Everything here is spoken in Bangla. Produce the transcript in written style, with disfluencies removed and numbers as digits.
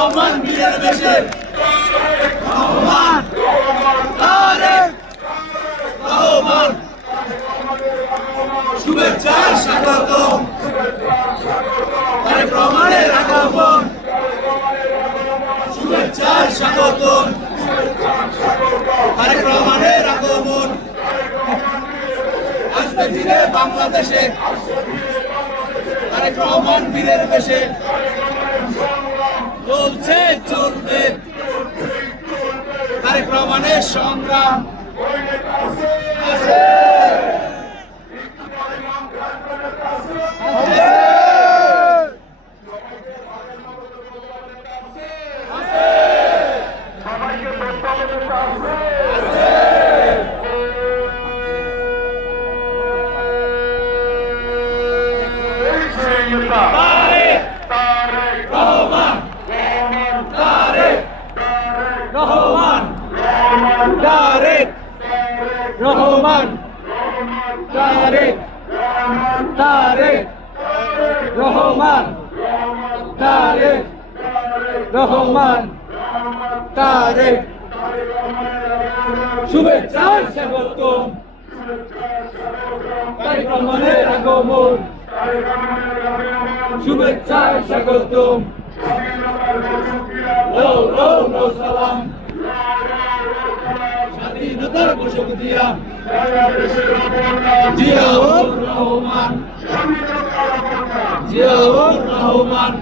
রহমান বীরের বেশে রহমান তারেক রহমান শুভেচ্ছা স্বাগত তারেক রহমানের আগমন শুভেচ্ছা স্বাগত তারেক রহমানের আগমন আসবে ধীরে বাংলাদেশে তারেক রহমান বীরের বেশে চলছে চলবে তারেক রহমানের সংগ্রাম আছে রহমান তারেক রহমান তারেক তারেক রহমান তারেক রহমান তারেক শুভেচ্ছা স্বাগতম তারেক রহমানের আগমন শুভেচ্ছা স্বাগতম সালাম স্বাধীনতার ঘোষক দিয়া জিয়াউর রহমান জিয়াউর রহমান